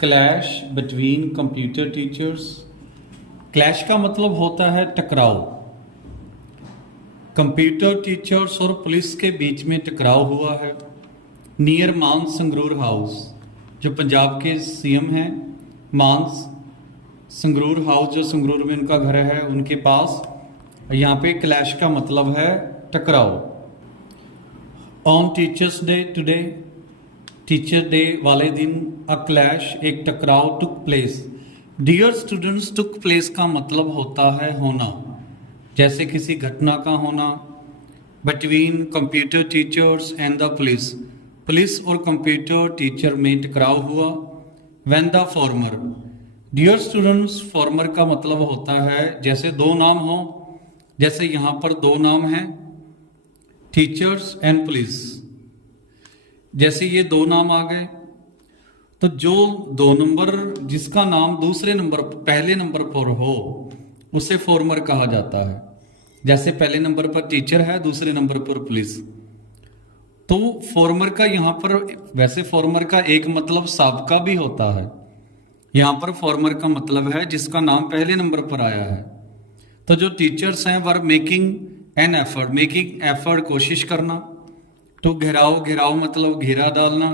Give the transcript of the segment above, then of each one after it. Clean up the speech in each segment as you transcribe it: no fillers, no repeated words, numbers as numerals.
Clash between computer teachers. Clash का मतलब होता है टकराव। कंप्यूटर टीचर्स और पुलिस के बीच में टकराव हुआ है नियर मानस संगरूर हाउस। जो पंजाब के सीएम हैं मानस संगरूर हाउस, जो संगरूर में उनका घर है, उनके पास यहाँ पे क्लैश का मतलब है टकराव। On teachers day today, teacher day वाले दिन अ क्लैश, एक टकराव took place. Dear students, took place का मतलब होता है होना, जैसे किसी घटना का होना। Between computer teachers and the police, police और कंप्यूटर टीचर में टकराव हुआ। When the former, dear students, former का मतलब होता है जैसे दो नाम हो, जैसे यहाँ पर दो नाम हैं टीचर्स एंड पुलिस। जैसे ये दो नाम आ गए तो जो दो नंबर जिसका नाम दूसरे नंबर पहले नंबर पर हो उसे फॉर्मर कहा जाता है। जैसे पहले नंबर पर टीचर है, दूसरे नंबर पर पुलिस। तो फॉर्मर का यहाँ पर, वैसे फॉर्मर का एक मतलब साबका भी होता है, यहाँ पर फॉर्मर का मतलब है जिसका नाम पहले नंबर पर आया है। तो जो टीचर्स हैं were making an effort, making effort कोशिश करना। तो घेराव, घेराव मतलब घेरा डालना,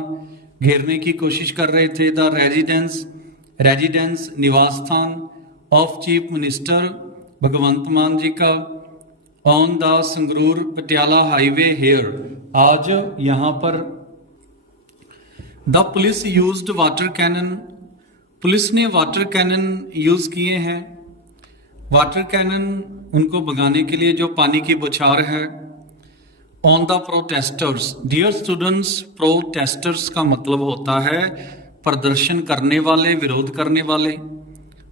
घेरने की कोशिश कर रहे थे। द रेजिडेंस, रेजिडेंस निवास स्थान ऑफ चीफ मिनिस्टर भगवंत मान जी का। On the Sangrur Patiala highway here, आज यहाँ पर। The police used water cannon, police ने वाटर कैनन यूज किए हैं। वाटर कैनन उनको भगाने के लिए जो पानी की बौछार है। On the protesters, dear students, protesters का मतलब होता है प्रदर्शन करने वाले, विरोध करने वाले।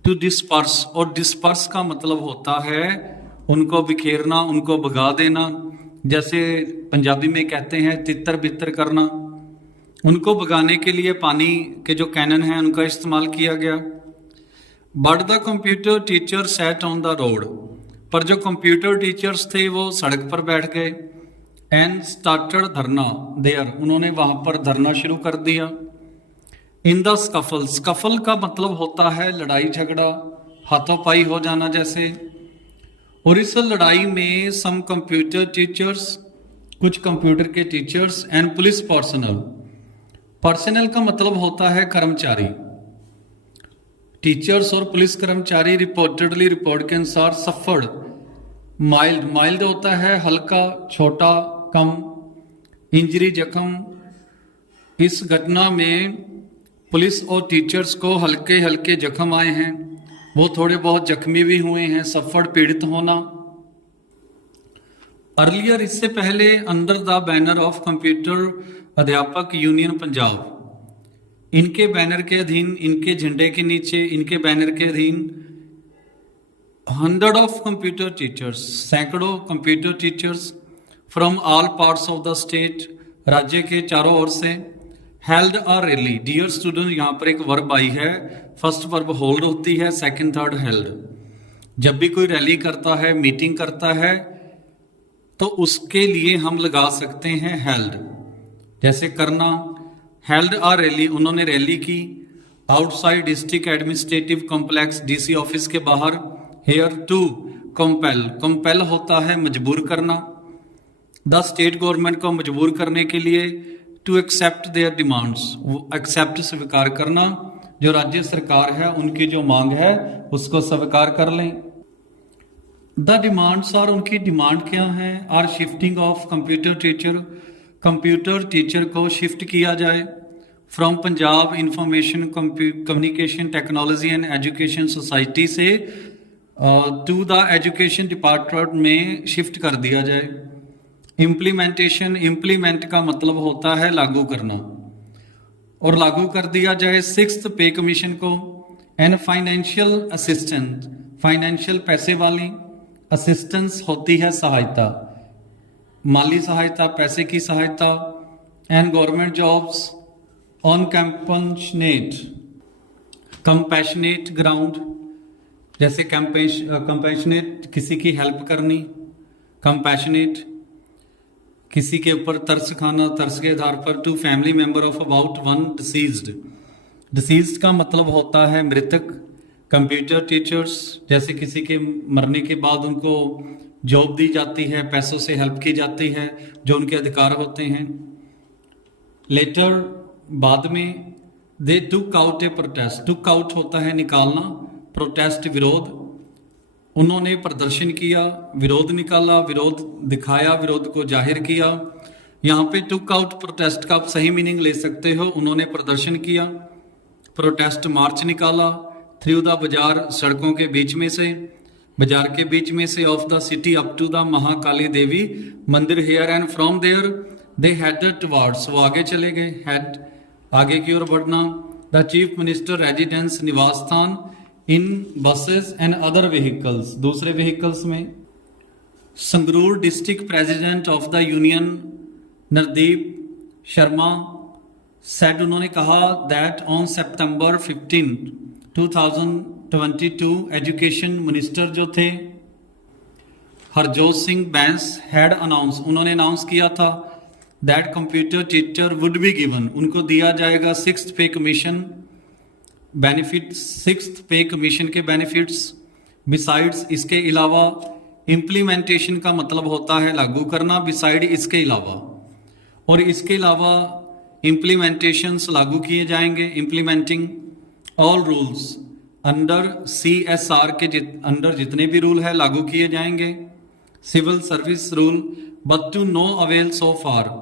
टू डिस्पर्स, और डिस्पर्स का मतलब होता है उनको बिखेरना, उनको भगा देना। जैसे पंजाबी में कहते हैं तितर बितर करना। उनको भगाने के लिए पानी के जो कैनन हैं उनका इस्तेमाल किया गया। But the computer teacher sat on the road, पर जो कंप्यूटर टीचर्स थे वो सड़क पर बैठ गए। एंड स्टार्टेड धरना देयर, उन्होंने वहां पर धरना शुरू कर दिया। इन द स्कफल, स्कफल का मतलब होता है लड़ाई झगड़ा, हाथोपाई हो जाना जैसे। और इस लड़ाई में सम कंप्यूटर टीचर्स, कुछ कंप्यूटर के teachers and police personal, personal का मतलब होता है कर्मचारी। टीचर्स और पुलिस कर्मचारी रिपोर्टेडली, रिपोर्ट के अनुसार सफर्ड, माइल्ड, माइल्ड होता है हल्का, छोटा, कम। इंजरी, जख्म। इस घटना में पुलिस और टीचर्स को हल्के हल्के जख्म आए हैं, वो थोड़े बहुत जख्मी भी हुए हैं। सफर्ड, पीड़ित होना। अर्लियर, इससे पहले, under the banner of computer अध्यापक यूनियन पंजाब, इनके बैनर के अधीन, इनके झंडे के नीचे, इनके बैनर के अधीन 100 ऑफ कंप्यूटर टीचर्स, सैकड़ों computer teachers from all parts of the state, राज्य के चारों ओर से। Held a rally, dear student, यहाँ पर एक वर्ब आई है। फर्स्ट वर्ब होल्ड होती है, सेकंड थर्ड हेल्ड। जब भी कोई रैली करता है, मीटिंग करता है, तो उसके लिए हम लगा सकते हैं हेल्ड, जैसे करना। हेल्ड अ रैली, उन्होंने रैली की। Outside district administrative complex, DC office के बाहर। हेयर टू कंपेल, कंपेल होता है मजबूर करना। द स्टेट गवर्नमेंट को मजबूर करने के लिए। टू एक्सेप्ट देयर डिमांड्स, वो एक्सेप्ट स्वीकार करना, जो राज्य सरकार है उनकी जो मांग है उसको स्वीकार कर लें। द डिमांड्स आर, उनकी डिमांड क्या है। Are shifting of computer teacher, computer teacher को शिफ्ट किया जाए from Punjab information communication technology and education society से टू द एजुकेशन डिपार्टमेंट में शिफ्ट कर दिया जाए। इम्प्लीमेंटेशन, इम्प्लीमेंट का मतलब होता है लागू करना, और लागू कर दिया जाए 6th पे कमीशन को। एंड फाइनेंशियल असिस्टेंट, फाइनेंशियल पैसे वाली, असिस्टेंस होती है सहायता, माली सहायता, पैसे की सहायता। And government jobs on compassionate, compassionate ground, जैसे कंपैशनेट किसी की हेल्प करनी, कंपैशनेट किसी के ऊपर तरस खाना, तरस के आधार पर। Two family member of about one deceased, deceased का मतलब होता है मृतक। कंप्यूटर टीचर्स, जैसे किसी के मरने के बाद उनको जॉब दी जाती है, पैसों से हेल्प की जाती है, जो उनके अधिकार होते हैं। लेटर, बाद में। दे took out A protest. Took out होता है निकालना, प्रोटेस्ट विरोध। उन्होंने प्रदर्शन किया, विरोध निकाला, विरोध दिखाया, विरोध को जाहिर किया। यहाँ पे टुक आउट प्रोटेस्ट का आप सही मीनिंग ले सकते हो। उन्होंने प्रदर्शन किया, प्रोटेस्ट मार्च निकाला, थ्रू द बाजार, सड़कों के बीच में से, बाजार के बीच में से, of the city up to the Mahakali Devi Mandir here, and from there they headed towards, वो आगे चले गए, हेड आगे की ओर बढ़ना। द चीफ मिनिस्टर रेजिडेंस, निवास स्थान, in buses and other vehicles, दूसरे व्हीकल्स में। Sangrur district president of the union Nardeep Sharma said, उन्होंने कहा that on September 15, 2022 education minister जो थे हरजोत सिंह बैंस हैड अनाउंस, उन्होंने अनाउंस किया था that computer teacher would be given, उनको दिया जाएगा 6th पे कमीशन बेनिफिट, 6th पे कमीशन के बेनिफिट्स। बिसाइड्स, इसके अलावा। इम्प्लीमेंटेशन का मतलब होता है लागू करना, बिसाइड इसके अलावा, और इसके अलावा इम्प्लीमेंटेशंस लागू किए जाएंगे। Implementing all rules under CSR के अंडर जितने भी रूल है लागू किए जाएंगे। Civil service rule, but to no avail so far.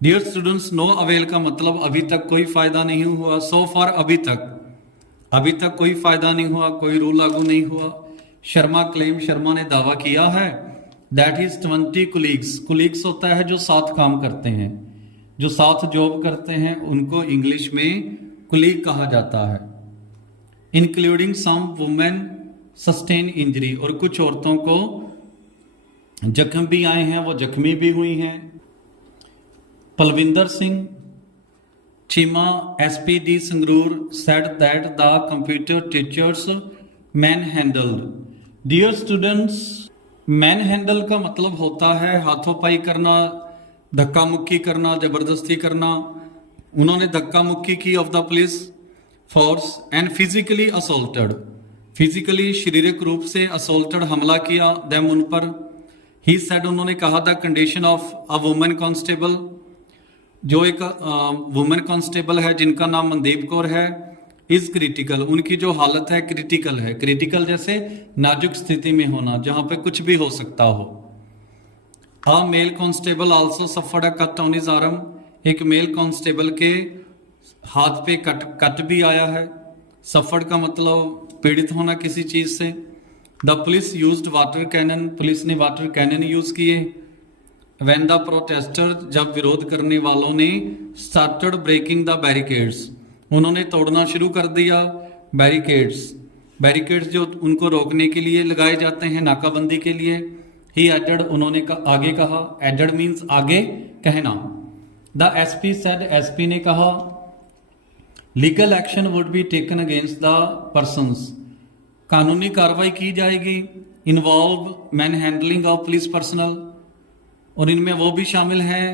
Dear students, no avail का मतलब अभी तक कोई फायदा नहीं हुआ, सो फार अभी तक कोई फायदा नहीं हुआ, कोई रूल लागू नहीं हुआ। शर्मा क्लेम, शर्मा ने दावा किया है दैट इज 20 कुलीग्स, कुलीग्स होता है जो साथ काम करते हैं, जो साथ जॉब करते हैं, उनको इंग्लिश में कुलीग कहा जाता है। Including some women sustain injury, और कुछ औरतों को जख्म भी आए हैं, वो जख्मी भी हुई हैं। Palwinder Singh Cheema SPD Sangrur said that the computer teachers manhandled. Dear students, manhandle का मतलब होता है हाथों पाई करना, धक्का मुक्की करना, जबरदस्ती करना। उन्होंने धक्का मुक्की की of the police force and physically assaulted, physically शारीरिक रूप से असोल्टेड हमला किया देम उन पर। ही सेड, उन्होंने कहा the condition of a women constable, जो एक वुमेन कांस्टेबल है जिनका नाम मनदीप कौर है, इज क्रिटिकल, उनकी जो हालत है क्रिटिकल है। क्रिटिकल जैसे नाजुक स्थिति में होना, जहां पे कुछ भी हो सकता हो। A male constable also suffered a cut on his arm, एक मेल कांस्टेबल के हाथ पे कट भी आया है। सफर्ड का मतलब पीड़ित होना किसी चीज से। The police used water cannon, police ने वाटर कैनन यूज किए। व्हेन द प्रोटेस्टर, जब विरोध करने वालों ने स्टार्टेड ब्रेकिंग द बैरिकेड्स, उन्होंने तोड़ना शुरू कर दिया बैरिकेड्स जो उनको रोकने के लिए लगाए जाते हैं, नाकाबंदी के लिए। ही एडेड, उन्होंने आगे कहा, एडेड मीन्स आगे कहना। द SP सेड, SP ने कहा legal action would be taken against the persons, कानूनी कार्रवाई की जाएगी। Involve man handling of police personal, और इनमें वो भी शामिल हैं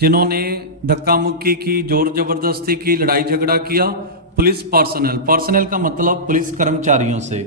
जिन्होंने धक्का मुक्की की, जोर जबरदस्ती की, लड़ाई झगड़ा किया पुलिस पर्सनल। पर्सनल का मतलब पुलिस कर्मचारियों से।